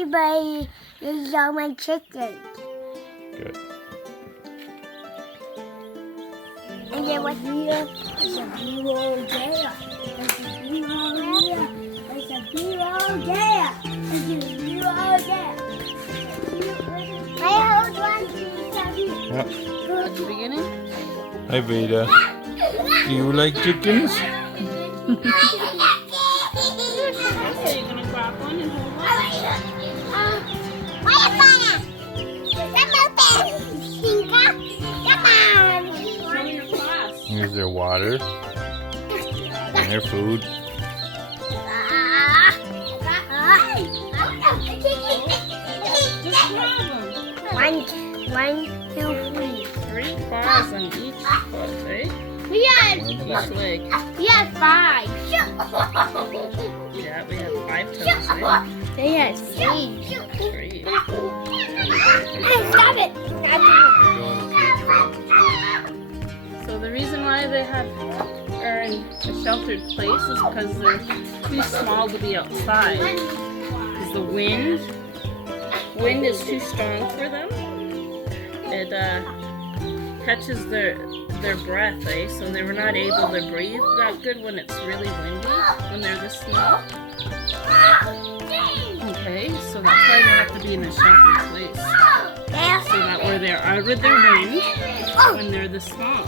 Hey, buddy, these are my chickens. Good. And then what's here? There's a beaver there. There's a beaver here. There's a beaver there. There's a beaver there. I hold one to Yep. At the beginning? Hi, Veda. Do you like chickens? Okay, you're gonna grab one and hold one. Show me your class. Here's their water and their food. Just grab them. One, two, three. 3 bars on each foot, right? We had Each leg. 5. Yeah, we have 5 toes, right? They had 3. 3. Stop it! So the reason why they are in a sheltered place is because they're too small to be outside. Because the wind is too strong for them. It catches their breath, eh? So they were not able to breathe that good when it's really windy, when they're this small. Okay, so that's why they have to be in a sheltered place. So that way they're out of their wind when they're this small.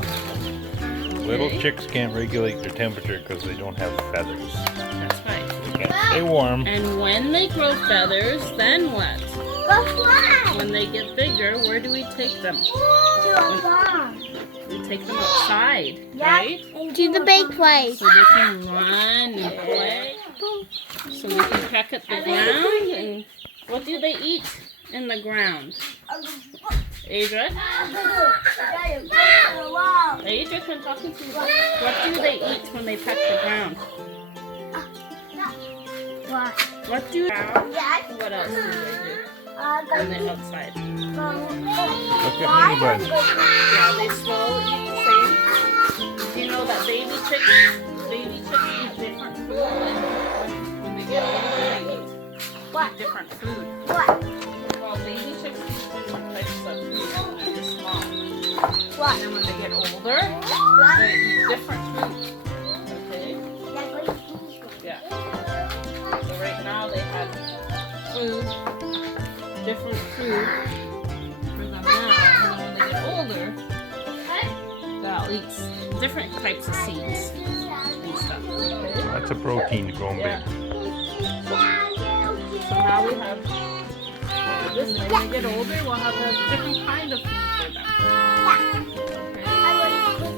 Little Okay? chicks can't regulate their temperature because they don't have feathers. That's right. They can't stay warm. And when they grow feathers, then what? Go fly! When they get bigger, where do we take them? To a farm. We take them outside, Yeah. right? To the big place. So they can run and play. So they can peck at the ground. And what do they eat in the ground? Aidriks? Aidriks, I'm talking to you. What do they eat when they peck the ground? What? What do Yes. What else do they do when they're outside? Look at me, bud. Yeah, they still eat the same. Do you know that baby chicks eat different food? And when they get older, they eat different food. What? Well, baby chicks eat different types of food when they're just small. What? And then when they get older, they eat different food. Okay? Yeah. So right now they have food, different food for them now. And then when they get older, they'll eat different types of seeds and stuff. Okay? That's a protein to grow them Yeah. big. So now we have this. When they get older, we'll have a different kind of food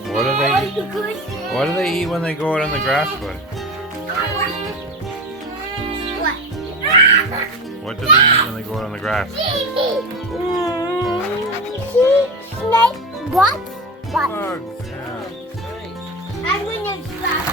for them. Okay? What do they eat when they go out on the grass, bud? What do they eat when they go out on the grass? Snake. What? Bugs. Yeah. Right. I'm gonna stop.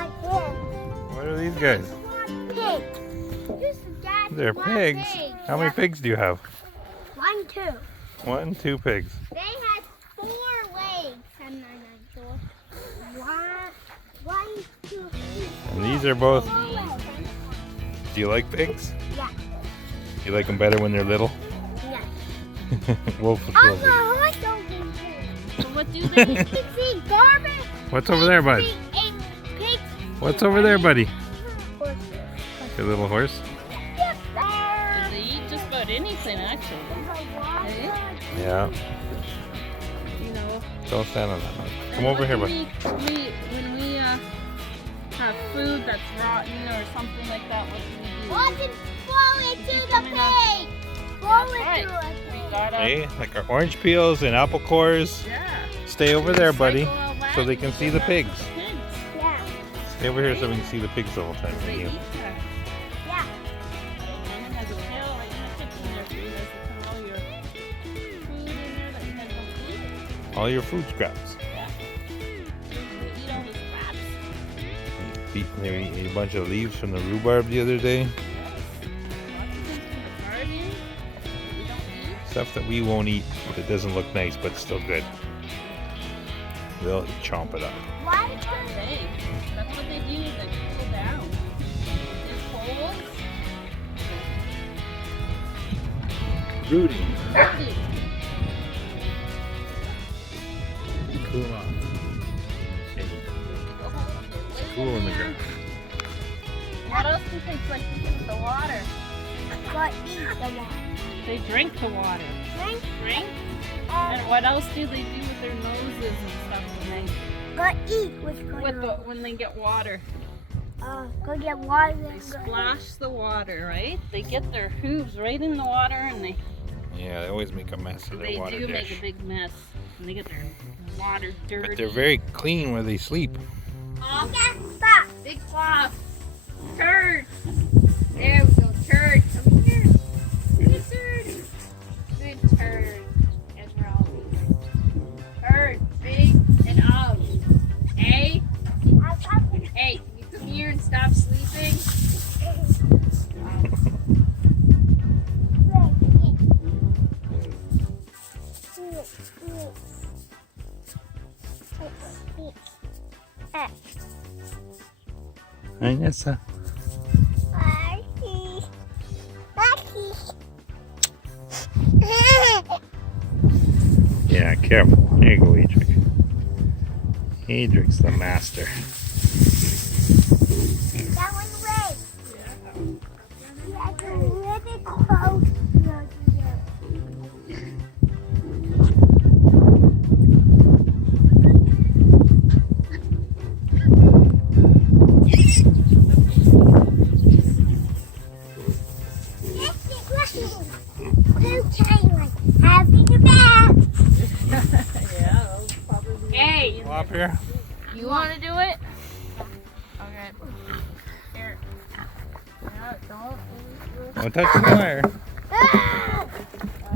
What are these guys? Pigs. They're pigs. How many pigs do you have? 1, 2. 1, 2 pigs. They had 4 legs. I'm not sure. 1, 2, 3. And these are both. 4 legs. Do you like pigs? Yeah. You like them better when they're little? Yeah. Wolf is I'm lovely. a horse over here. So what do they eat? You can see garbage. What's over there, bud? Pigs. What's over there, buddy? Horses. Your little horse? They eat just about anything, actually. Okay? Yeah. You know. Don't stand on that one. Come and over here, what bud. do when we have food that's rotten or something like that, what do we do? Watch it fall into the pig. Fall That's right. into a We pig. gotta, Hey, like our orange peels and apple cores. yeah. Stay over there, buddy, Cycle all that so they can see the pigs. Pigs. Yeah. Stay over here so we can see the pigs the whole time. They Thank you. eat that. Yeah. One has a tail right in the kitchen there for you guys to come all your All your food scraps. Yeah. They eat all the scraps. They ate a bunch of leaves from the rhubarb the other day. Lots of things from the garden. We don't eat. Stuff that we won't eat. It doesn't look nice, but it's still good. They'll chomp it up. Why Hey, that's what they do. They cool down. These holes. Rooting. Dirty. Cool off. It's cool in the ground. What else do they like to do with the water? But eat the water. They drink the water. Drink. Drink? And what else do they do with their noses and stuff Go eat what's going on. when they get water? Go get water. They splash the water, right? They get their hooves right in the water and they Yeah, they always make a mess of their water do dish. make a big mess. And they get their water dirty. But they're very clean where they sleep. Stop. Big cloth. Turd. There we go. Turd. Come here. Good turd. Good turd. Esmeralda. Turd. Big and out. Hey. Hey, can you come here and stop sleeping? Hi, Nessa. Yeah, careful. There you go, Aidriks. Aidriks, the master. That one away. Yeah, go really close. Having a bath. Hey, Up here. you want to do it? Okay. Here. Yeah, Don't touch the wire.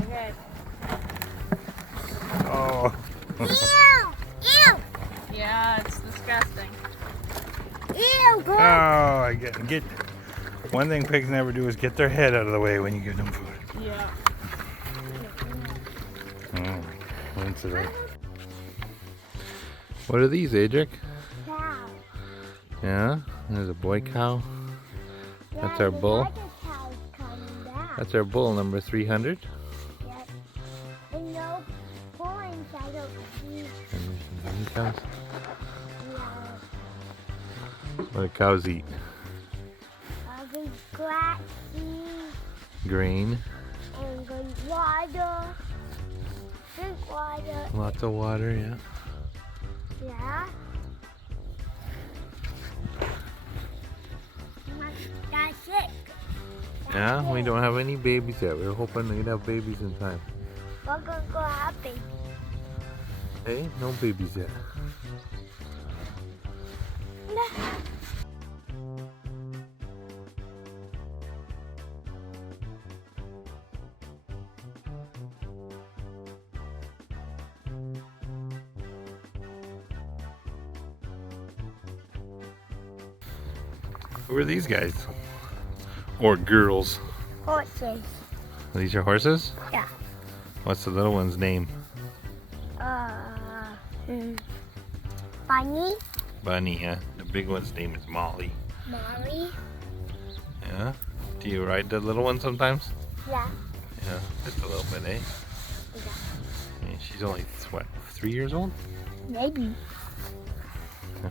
Okay. Oh. Ew! Ew! Yeah, it's disgusting. Ew! Go. Oh, I get. One thing pigs never do is get their head out of the way when you give them food. Yeah. Oh, coincidence. What are these, Aidriks? Cow. Yeah, there's a boy cow. That's our the bull. other cow's coming down. That's our bull, number 300. Yep. And no points, I don't see. And there's some baby cows. Yeah. What do cows eat? The grass, Grain. and good water. Drink water. Lots of water, yeah. Yeah. That's it. Yeah, we don't have any babies yet. We were hoping we'd have babies in time. We're gonna go have baby. Hey, no babies yet. Who are these guys? Or girls? Horses. Are these your horses? Yeah. What's the little one's name? Bunny. Bunny, yeah. The big one's name is Molly. Molly. Yeah. Do you ride the little one sometimes? Yeah. Yeah, just a little bit, eh? Yeah, she's only, what, 3 years old? Maybe.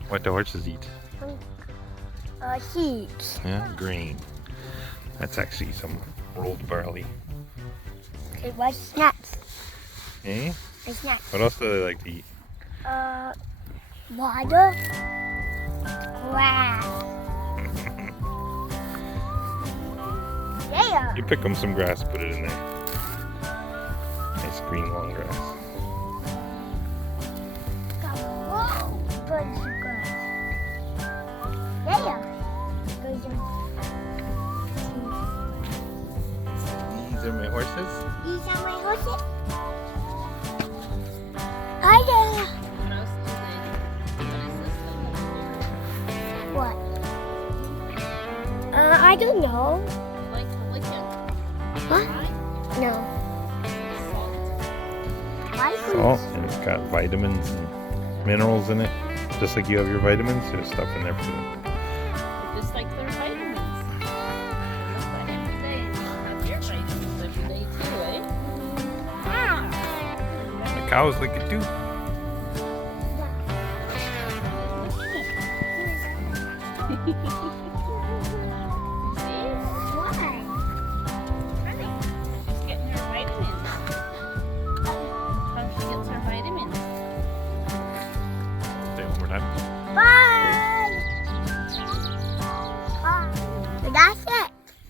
What do horses eat? Seeds. Yeah, grain. That's actually some rolled barley. It was snacks. Eh? It's snacks. What else do they like to eat? Water. Grass. Yeah. You pick them some grass, put it in there. Nice green long grass. Whoa. Good grass. Yeah. These are my horses. These are my horses. I I don't know. You like to lick it. Huh? Why? No. Why Salt, and it's got vitamins and minerals in it. Just like you have your vitamins, there's stuff in there for them. Just like their vitamins. And that's why every day you have your vitamins every day too, eh? The cows like it too.